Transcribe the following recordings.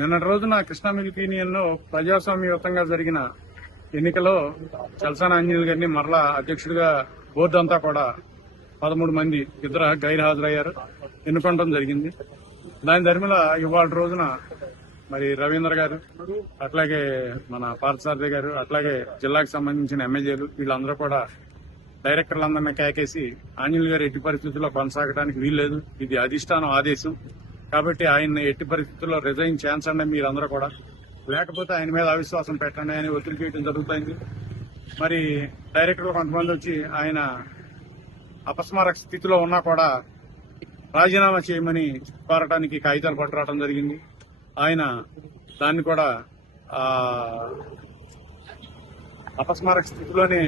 నిన్నటి రోజున కృష్ణా మిల్క్ యూనియన్లో ప్రజాస్వామ్యయుతంగా జరిగిన ఎన్నికలో చలసాని ఆంజనేయులు గారిని మరలా అధ్యక్షుడిగా బోర్డు అంతా కూడా 13 మంది ఇద్దరు గైర్ హాజరయ్యారు, ఎన్నుకోవడం జరిగింది. దాని ధర్మిల ఇవాళ రోజున మరి రవీంద్ర గారు, అట్లాగే మన పార్థసారథి గారు, అట్లాగే జిల్లాకు సంబంధించిన ఎమ్మెల్యేలు వీళ్ళందరూ కూడా డైరెక్టర్లందరినీ కేకేసి ఆంజనేయులు గారు ఎట్టి పరిస్థితుల్లో కొనసాగడానికి వీల్లేదు, ఇది అధిష్టానం ఆదేశం కాబట్టి ఆయన్ని ఎట్టి పరిస్థితుల్లో రిజైన్ చేయించండి మీరందరూ కూడా, లేకపోతే ఆయన మీద అవిశ్వాసం పెట్టండి అని ఒత్తిడి చేయడం జరుగుతుంది. మరి డైరెక్టర్లు కొంతమంది వచ్చి ఆయన అపస్మారక స్థితిలో ఉన్నా కూడా రాజీనామా చేయమని కోరటానికి కాగితాలు పట్టురావడం జరిగింది. ఆయన దాన్ని కూడా అపస్మారక స్థితిలోనే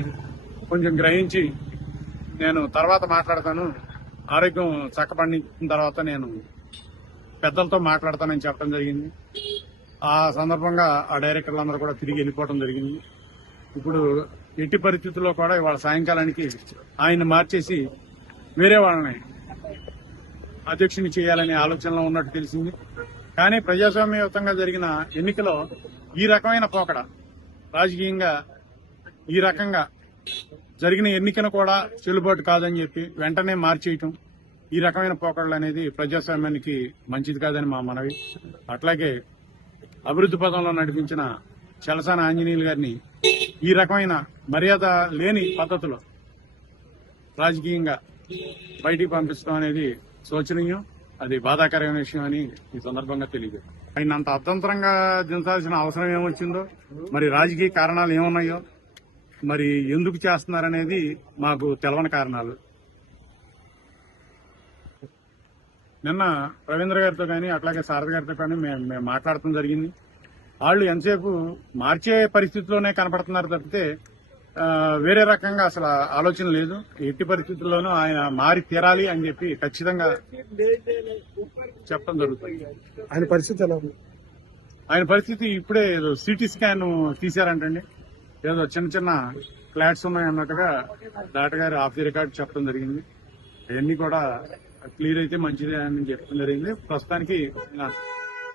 కొంచెం గ్రహించి నేను తర్వాత మాట్లాడతాను, ఆరోగ్యం చక్కబడిన తర్వాత నేను పెద్దలతో మాట్లాడతానని చెప్పడం జరిగింది. ఆ సందర్భంగా ఆ డైరెక్టర్లందరూ కూడా తిరిగి వెళ్ళిపోవడం జరిగింది. ఇప్పుడు ఎట్టి పరిస్థితుల్లో కూడా ఇవాళ సాయంకాలానికి ఆయన మార్చేసి వేరే వాళ్ళని అధ్యక్షుని చేయాలనే ఆలోచనలో ఉన్నట్టు తెలిసింది. కానీ ప్రజాస్వామ్యయుతంగా జరిగిన ఎన్నికలో ఈ రకమైన పోకడ, రాజకీయంగా ఈ రకంగా జరిగిన ఎన్నికను కూడా చెల్లుబాటు కాదని చెప్పి వెంటనే మార్చేయటం, ఈ రకమైన పోకడలు అనేది ప్రజాస్వామ్యానికి మంచిది కాదని మా మనవి. అట్లాగే అభివృద్ధి పదంలో నడిపించిన చలసాని ఆంజనేయులు గారిని ఈ రకమైన మర్యాద లేని పద్ధతిలో రాజకీయంగా బయటికి పంపించడం అనేది శోచనీయం, అది బాధాకరమైన విషయం అని ఈ సందర్భంగా తెలియదు. ఆయన అంత అర్థంతరంగా దించాల్సిన అవసరం ఏమొచ్చిందో, మరి రాజకీయ కారణాలు ఏమున్నాయో, మరి ఎందుకు చేస్తున్నారనేది మాకు తెలవని కారణాలు. నిన్న రవీంద్ర గారితో కానీ అట్లాగే సారథి గారితో కానీ మేము మాట్లాడటం జరిగింది. వాళ్ళు ఎంతసేపు మార్చే పరిస్థితిలోనే కనపడుతున్నారు తప్పితే వేరే రకంగా అసలు ఆలోచన లేదు. ఎట్టి పరిస్థితుల్లోనూ ఆయన మారి తీరాలి అని చెప్పి ఖచ్చితంగా చెప్పడం జరుగుతుంది. ఆయన పరిస్థితి ఎలా ఉంది? ఆయన పరిస్థితి ఇప్పుడే ఏదో సిటీ స్కాన్ తీశారంటండి, ఏదో చిన్న చిన్న ఫ్లాట్స్ ఉన్నాయన్నట్టుగా డాక్టర్ గారు ఆఫ్ ది రికార్డ్ చెప్పడం జరిగింది. అవన్నీ కూడా క్లియర్ అయితే మంచిదే అని చెప్పడం జరిగింది. ప్రస్తుతానికి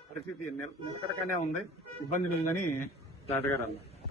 పరిస్థితి నిలకడగానే ఉంది, ఇబ్బంది లేదని డాక్టర్ గారు అన్నారు.